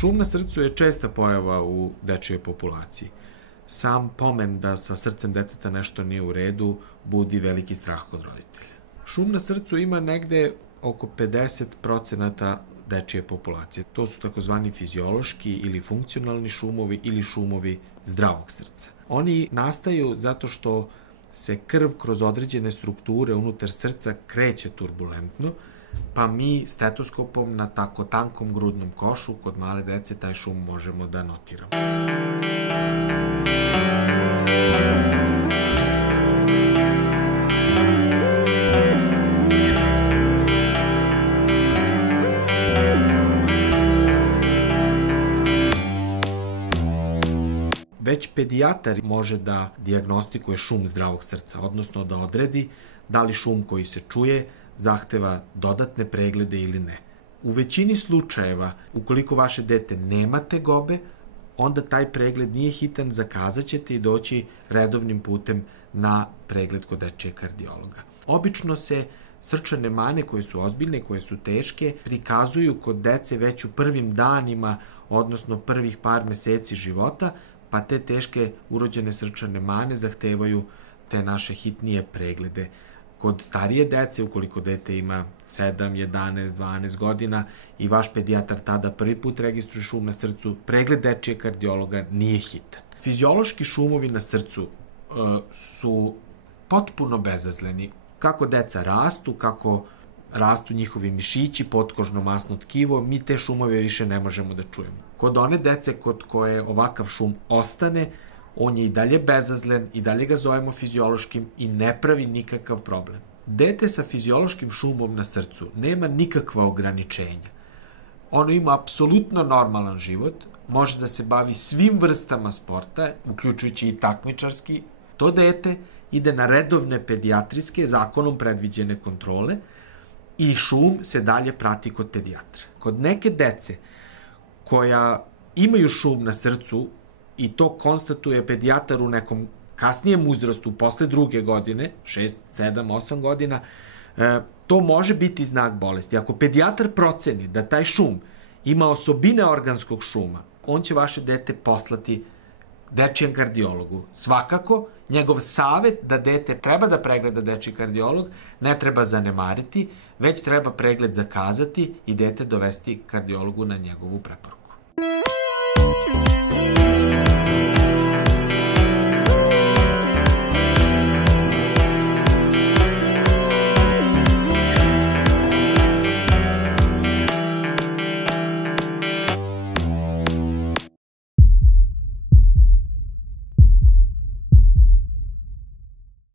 Šum na srcu je česta pojava u dečijoj populaciji. Sam pomen da sa srcem deteta nešto nije u redu budi veliki strah kod roditelja. Šum na srcu ima negde oko 50% dečije populacije. To su takozvani fiziološki ili funkcionalni šumovi ili šumovi zdravog srca. Oni nastaju zato što se krv kroz određene strukture unutar srca kreće turbulentno, pa mi stetoskopom na tako tankom grudnom košu kod male dece taj šum možemo da notiramo. Već pedijatar može da dijagnostikuje šum zdravog srca, odnosno da odredi da li šum koji se čuje zahteva dodatne preglede ili ne. U većini slučajeva, ukoliko vaše dete nema tegobe, onda taj pregled nije hitan, zakazat ćete i doći redovnim putem na pregled kod dečijeg kardiologa. Obično se srčane mane koje su ozbiljne, koje su teške, prikazuju kod dece već u prvim danima, odnosno prvih par meseci života, pa te teške urođene srčane mane zahtevaju te naše hitnije preglede. Kod starije dece, ukoliko dete ima 7, 11, 12 godina i vaš pedijatar tada prvi put registruje šum na srcu, pregled dečijeg kardiologa nije hitan. Fiziološki šumovi na srcu su potpuno bezazleni. Kako deca rastu, kako rastu njihovi mišići, potkožno masno tkivo, mi te šumove više ne možemo da čujemo. Kod one dece kod koje ovakav šum ostane, on je i dalje bezazlen, i dalje ga zovemo fiziološkim i ne pravi nikakav problem. Dete sa fiziološkim šumom na srcu nema nikakva ograničenja. Ono ima apsolutno normalan život, može da se bavi svim vrstama sporta, uključujući i takmičarski. To dete ide na redovne pedijatrijske, zakonom predviđene kontrole i šum se dalje prati kod pedijatra. Kod neke dece koja imaju šum na srcu, i to konstatuje pedijatar u nekom kasnijem uzrastu, posle 2. godine, 6, 7, 8 godina, to može biti znak bolesti. Ako pedijatar proceni da taj šum ima osobine organskog šuma, on će vaše dete poslati dečijem kardiologu. Svakako, njegov savet da dete treba da pregleda dečiji kardiolog ne treba zanemariti, već treba pregled zakazati i dete dovesti kardiologu na njegovu preporuku.